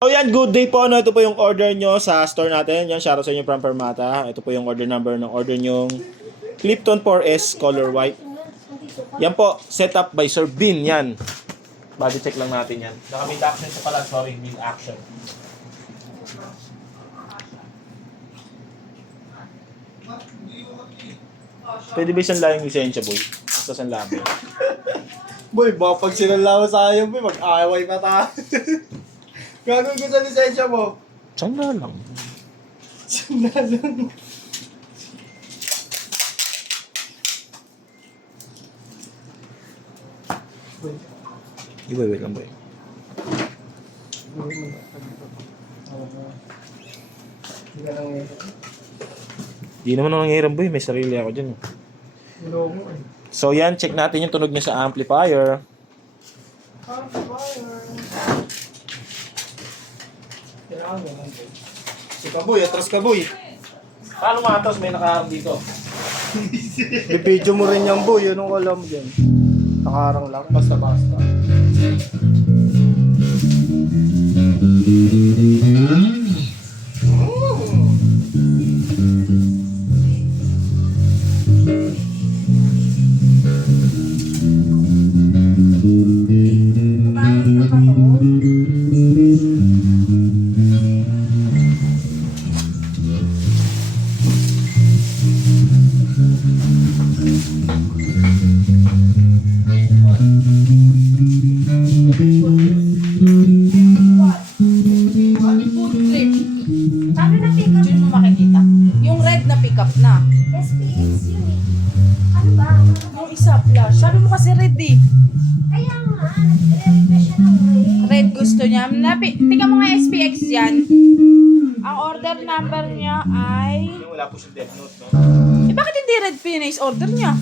So yan, good day po. Ito po yung order nyo sa store natin. Yan, shoutout sa inyo from Permata. Ito po yung order number ng order nyong Clifton 4S color white. Yan po, set up by Sir Bin. Yan. Body check lang natin yan. Naka mid action sa pala. Sorry, mid action. Pwede ba isang layong lisensya, boy? Basta isang labi. Boy, baka pag sinalawa sa ayaw, boy, mag-away pa tayo. Gagawin ko sa lisensya mo. Sanda lang. Sandali. Wait lang, boy. Hindi ka nang Di naman ako nangyayari, boy. May sarili ako dyan. mo eh. So yan, check natin yung tunog niya sa amplifier. Si Kaboy, atras Kaboy. Paano matos may nakaharap dito? Bipidyo mo rin yung boy, anong alam mo dyan? Nakarang lang, basta-basta. Paano na pick up? Diyan mo makikita. Yung red na pick up na. SPX yun eh. Ano ba? Yung isa flash. Sabi mo kasi red eh. Kaya nga, nagre-refresh siya ng red. Red gusto niya. Tingnan mo nga SPX yan. Ang order number niya ay... Wala po siyang death note, no? Eh bakit hindi red PNA's order niya?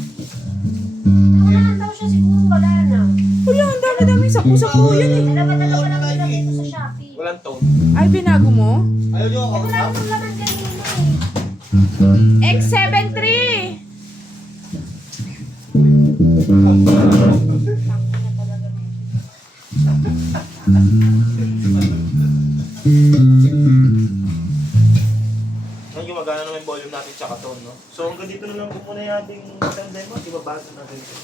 Nakunahan daw siya, siguro wala na. Wala, ang dami-daming sapu-sapu yan eh. Dalawa-dalawa lang nila dito sa Shopee. Walang tone. Ay, binago mo? Ayaw nyo ako. Eh, wala namang laman kanina eh. X73! Ngayon gumagana naman yung volume natin tsaka tone, no? So hanggang dito na lang po muna yung ating isang demo. Ibabasa natin ito.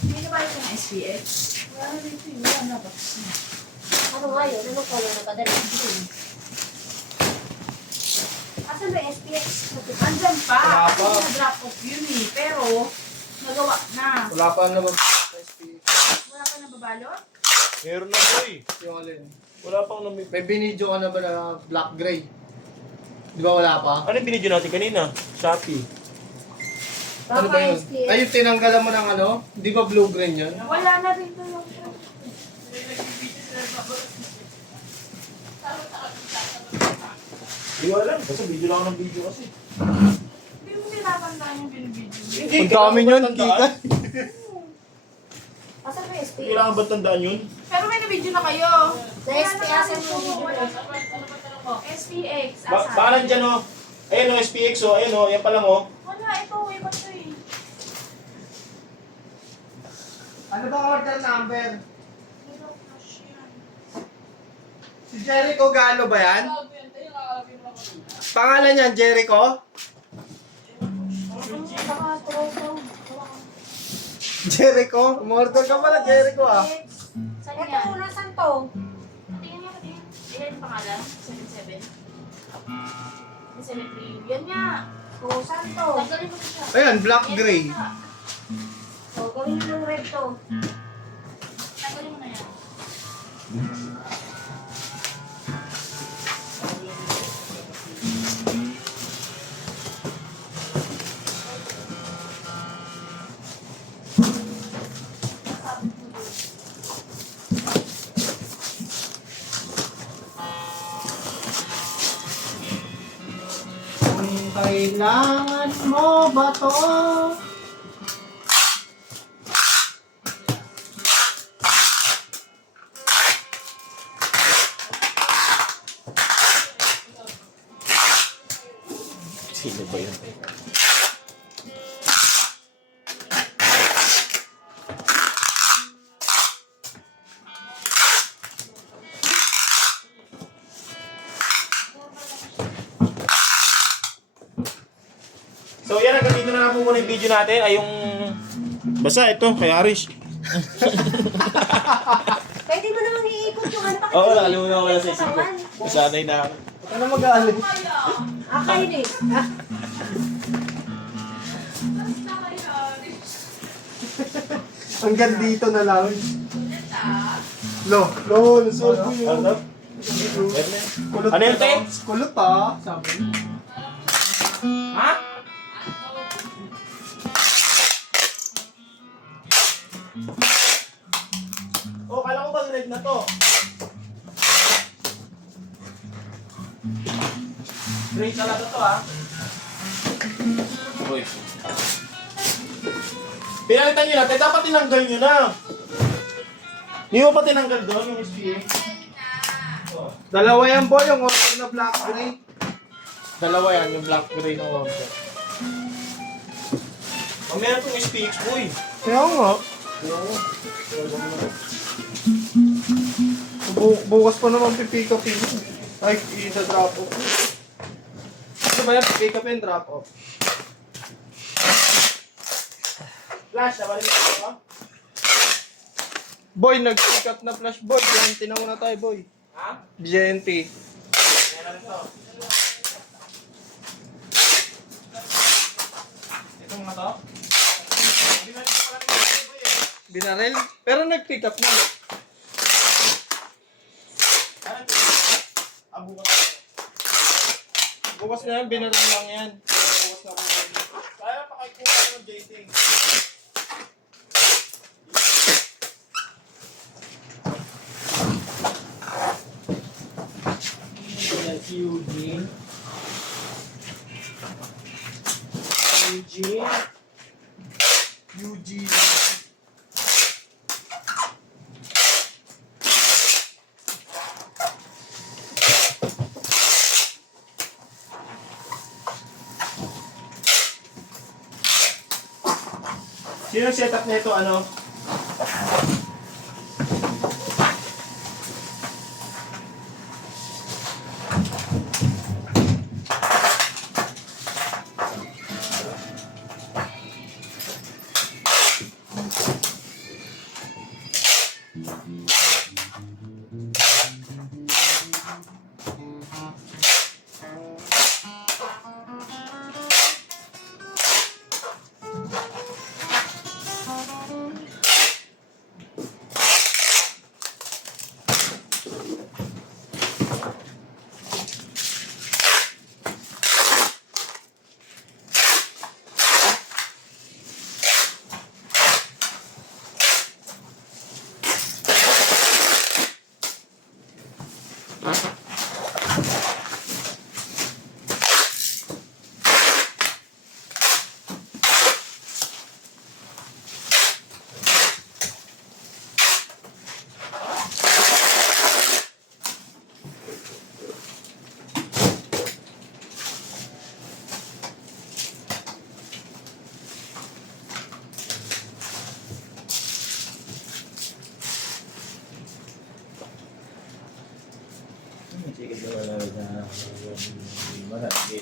Hindi na ba ito ng SPX? Wala dito yun. Wala na ba? Ano nga yun? Anong color na padala? Asan ba yung SPX? Andyan pa. Wala pa. Kasi na-drop off yun eh. Pero, nagawa na. Wala pa naman sa SPX. Wala pa nababalot? Meron na po eh. Yung alin. Wala pang namig. May binidyo ka na ba na black gray? Di ba wala pa? Ano yung binidyo natin kanina? Shopee. Ano ba yun? Ay, yung tinanggalan mo ng ano? Di ba blue green yun? Wala na rin to yung... Hindi ko alam. Kasi video lang ako ng video kasi. Hindi mo tinatandaan yung binibidyo. Ang dami yun, Kika. Asan ba yung SPX? Kailangan ba tandaan yun? Pero may na-video na kayo. Sa SPX ang video Wala mo. na. SPX. Asan? Baka nandyan o. Ayan o, SPX o. Ayan o, yan pa lang o. Wala, ito. Iba to eh. Ano ba order number? Si Jericho Galo ba yan? Pangalan niyan, Jericho? Jericho? Umorder ka pala, Jericho ah. Saan Ito yan? muna, saan to? Tingnan nga, tingnan. Ayan yung pangalan. 77. 73. Yan nga. O, saan to? Tanggalin mo na siya. Ayan, black Yan gray. nga. O, gawin mo ng red to. Tanggalin mo na yan. Kailangan mo ba to? Sino ba yun? So yan, hanggang dito na lang po muna yung video natin ay yung basta ito kay Arish. Pwede mo namang iikot yung ano. Bakit Oo, hindi nakalimutan ko pala sa isip ko. katawan? Sanay na ako. Ano mag-aalit? Akainis. Hanggang dito na lang. Lo, nasolve ko yun. Ano? Kulot Ano yun, ka te? daw. Kulot ah, sabi. Ha? Oh, kala ko bang red na to? Red talaga to ah. Uy. Pinalitan nyo natin, dapat tinanggal nyo na. Hindi mo pa tinanggal doon yung SPA? Oh. Dalawa yan boy, yung order na black gray. Dalawa yan, yung black gray ng order. Mamaya itong SPX boy. Kaya nga. Bukas pa naman pipick up yun. Ay, i-drop off. Ano ba yan? Pick up and drop off. Flash, nabalik mo ito? Boy, nag-pick up na flash boy. GNT na muna tayo boy. Ha? GNT. Yan na rin to. Ito mga to? Hindi na rin pala rin ito boy eh. Binarel. Pero nag-pick up na. Ano ito? Bukas. Bukas na yan, binarel lang yan. Bukas na bukas. Kaya pa kayo kuha ng JT. Eugene. Eugene. Sino ang setup nito ano? Sige, wala na. Marami.